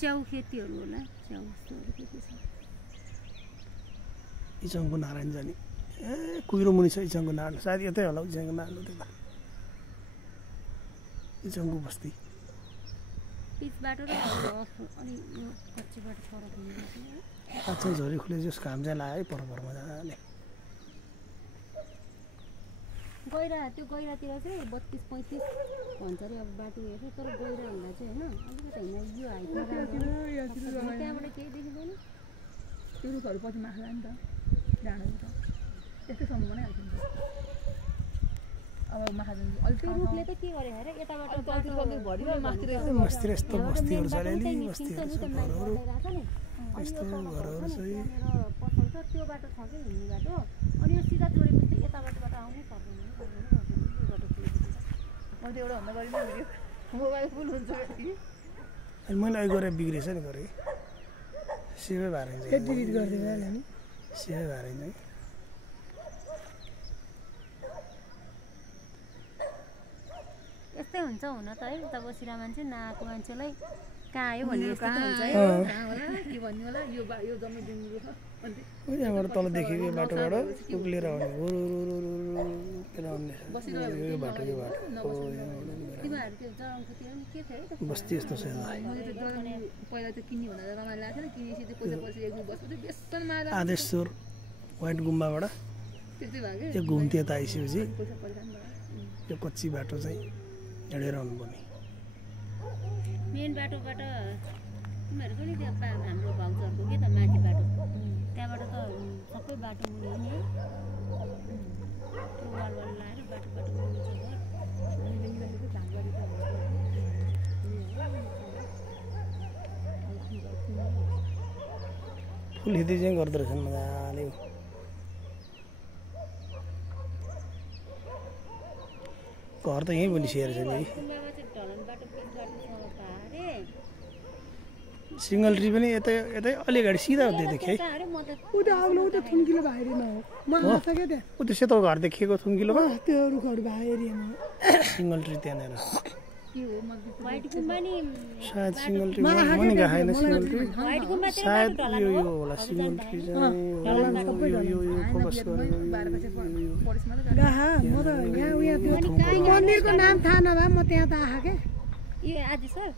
च्याउ खेतीहरू होला च्याउ जस्तोहरू के के छ इचङको नारायण जाने ए कुहिरो मुनि छ इचङको नारायण सायद यतै होला इचङको नारायण त्यता इचङको बस्ती पिच बाटो र अनि कच्ची बाटो फरक हुन्छ अझै झोरी खुले जस घाम चाहिँ लाग्यो है पर मजाले त्यो गैरातिर चाहिँ 32-35 भन्छ अरे अब बाटो हेर्छ तर गैरा हुँदा चाहिँ होइन अलिकति होइन यो हाइटमा त्यहाँबाट केही देखिँदैन त्यो रुखहरू पछि माख्ला नि त डाँडो त त्यस्तैसम्म बनाइहाल्छ नि त अब माखा अलिक त्यो रुखले त के गरे अरे यताबाट मस्ती यस्तो बस्तीहरू छ अलिअलि बस्तीहरू छ घरहरू यस्तो घरहरू चाहिँ पसल्छ त्यो बाटो छ कि हिँड्ने बाटो अनि यो सिधा जोडेपछि यताबाटबाट आउनै पर्दैन मैले एउटा भन्दा गरिनँ भिडियो मोबाइल फुल हुन्छ अनि मैले अहिले गरेर बिग्रेछ नि गरेँ सेभै भएर डिलिट गरिदिएर नि सेभै भएर यस्तै हुन्छ हुन त है उता बसिरहेको मान्छे नआएको मान्छेलाई कहाँ आयो भन्ने यस्तो हुन्छ है कहाँ होला के भन्ने होला यो जम्मै दिनु यहाँबाट तल देखेको यो बाटोबाट उक्लिएर आउने यो बाटो बस्ती यस्तो छ पहिला त किन्ने भन्दा रमाइलो लाग्थ्यो नि किनेपछि त्यो पैसा पछि एक बस्नु चाहिँ बेसन मार आदेश्वर वाइट गुम्बाबाट त्यस्तै भयो त्यो घुम्ती यता आइसकेपछि यो कच्ची बाटो चाहिँ हिँडेर आउनुपर्ने मेन बाटोबाट तिमीहरूको नि त्यो हाम्रो भाउजूहरूको के त माथि बाटो त्यहाँबाट त सबै बाटो मुनि हो नि है त्यो वाल लाएर बाटो मुनि फुल खेती चाहिँ गर्दो रहेछन् मजाले घर त यहीँ बनिसकेको रहेछ नि सिङ्गल ट्री पनि यतै अलि अगाडि सिधा देखेँ उता अग्लो उता थुन्किलो भएको एरियामा हो मलाई लाग्छ क्या त्यहाँ ऊ त्यो सेतो घर देखिएको थुन्किलोमा त्यो रुखहरू भएको एरियामा सिङ्गल ट्री त्यहाँनिर व्हाइट गुम्बा नि सायद सिङ्गल ट्री मैले पनि गएको छैन सिङ्गल ट्री व्हाइट गुम्बा सायद यो होला सिङ्गल ट्री चाहिँ यो फोकस गरेको गाहा म त यहाँ उयो त्यो मन्दिरको नाम थाहा नभए म त्यहाँ त आँखा के यो आदेश्वर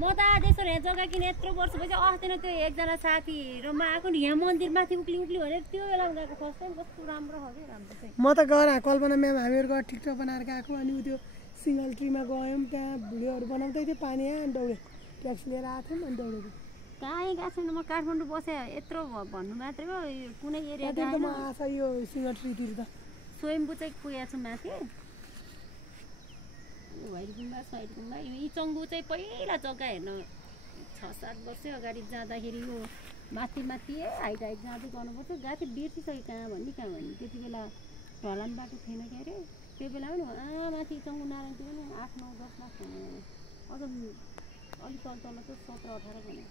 म त आदेश्वर यहाँ जग्गा किन यत्रो वर्ष भएपछि अस्ति नै त्यो एकजना साथी र म आएको नि यहाँ मन्दिर माथि उक्ली भनेर त्यो बेला गएको फर्स्ट टाइम कस्तो राम्रो हो कि राम्रो चाहिँ म त गएर कल्पना म्याम हामीहरू गएर टिकटक बनाएर गएको अनि त्यो सिङ्गल ट्रीमा गयौँ त्यहाँ भिडियोहरू बनाउँदै थियो पानी आयो अनि दौडेँ ट्याक्सी लिएर आएको थियौँ अनि दौडेको कहीँ गएको छैन म काठमाडौँ बसेँ यत्रो भन्नु मात्रै हो कुनै एरिया म आएको छ यो सिङ्गल ट्रीतिर त स्वयम्भू चाहिँ पुगेको छु माथि व्हाइट गुम्बा साइड गुम्बा यो इचङ्गु चाहिँ पहिला जग्गा हेर्न 6-7 वर्ष अगाडि जाँदाखेरि यो माथि हाइट जाँदै गर्नुपर्छ गएको थिएँ बिर्सिसक्यो कहाँ भन्ने त्यति बेला ढलान बाटो थिएन के अरे त्यो बेला पनि माथि इचङ्गु नारायणतिर पनि 8-9-10 लाख अझ अलिक तल त 17-18 भने